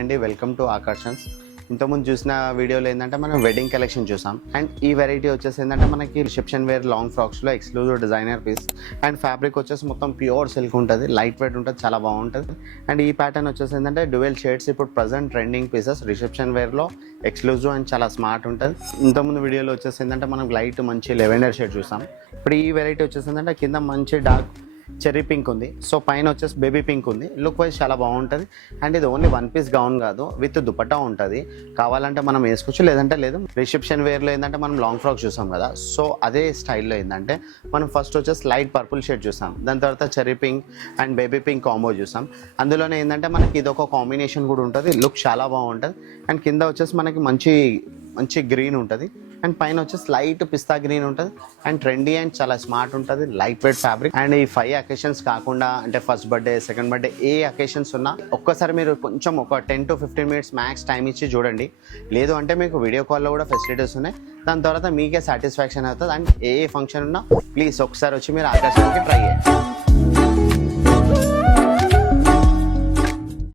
అండి, welcome to ఆకర్షన్స్. ఇంతకుముందు చూసిన వీడియోలో ఏంటంటే మనం వెడ్డింగ్ కలెక్షన్ చూసాం. అండ్ ఈ వెరైటీ వచ్చేసి ఏంటంటే మనకి రిసెప్షన్ వేర్ లాంగ్ ఫ్రాక్స్లో exclusive designer piece. And fabric వచ్చేసి మొత్తం ప్యూర్ సిల్క్ ఉంటుంది, లైట్ వెయిట్ ఉంటుంది, చాలా బాగుంటుంది. అండ్ ఈ ప్యాటర్న్ వచ్చేసి ఏంటంటే డ్యూయల్ షేడ్స్, ఇప్పుడు ప్రజెంట్ ట్రెండింగ్ పీసెస్ రిసెప్షన్ వేర్లో ఎక్స్క్లూజివ్ అండ్ చాలా స్మార్ట్ ఉంటుంది. ఇంతకుముందు వీడియోలో వచ్చేసి ఏంటంటే మనం లైట్ మంచి లెవెండర్ షేడ్ చూసాం. ఇప్పుడు ఈ వెరైటీ వచ్చేసి ఏంటంటే కింద మంచి డార్క్ చెర్రీ పింక్ ఉంది, సో పైన వచ్చేసి బేబీ పింక్ ఉంది. లుక్ వైజ్ చాలా బాగుంటుంది. అండ్ ఇది ఓన్లీ వన్ పీస్ గౌన్ కాదు, విత్ దుపట్టా ఉంటుంది. కావాలంటే మనం వేసుకోవచ్చు, లేదంటే లేదు. రిసెప్షన్ వేర్లో ఏంటంటే మనం లాంగ్ ఫ్రాక్ చూసాం కదా, సో అదే స్టైల్లో ఏంటంటే మనం ఫస్ట్ వచ్చేసి లైట్ పర్పుల్ షేడ్ చూసాం, దాని తర్వాత cherry pink and baby pink combo చూసాం. అందులోనే ఏంటంటే మనకి ఇది ఒక కాంబినేషన్ కూడా ఉంటుంది, లుక్ చాలా బాగుంటుంది. అండ్ కింద వచ్చేసి మనకి మంచి గ్రీన్ ఉంటుంది, అండ్ పైన వచ్చేసి లైట్ పిస్తా గ్రీన్ ఉంటుంది. అండ్ ట్రెండీ అండ్ చాలా స్మార్ట్ ఉంటుంది, లైట్ వెయిట్ ఫ్యాబ్రిక్. అండ్ ఈ 5 అకేషన్స్ కాకుండా అంటే ఫస్ట్ బర్త్డే, సెకండ్ బర్త్డే, ఏ అకేషన్స్ ఉన్నా ఒక్కసారి మీరు కొంచెం ఒక 10 to 15 minutes మ్యాక్స్ టైం ఇచ్చి చూడండి. లేదు అంటే మీకు వీడియో కాల్లో కూడా ఫెసిలిటీస్ ఉన్నాయి. దాని తర్వాత మీకే సాటిస్ఫాక్షన్ అవుతుంది. అండ్ ఏ ఫంక్షన్ ఉన్నా ప్లీజ్ ఒకసారి వచ్చి మీరు ఆకర్షణకి ట్రై చేయండి.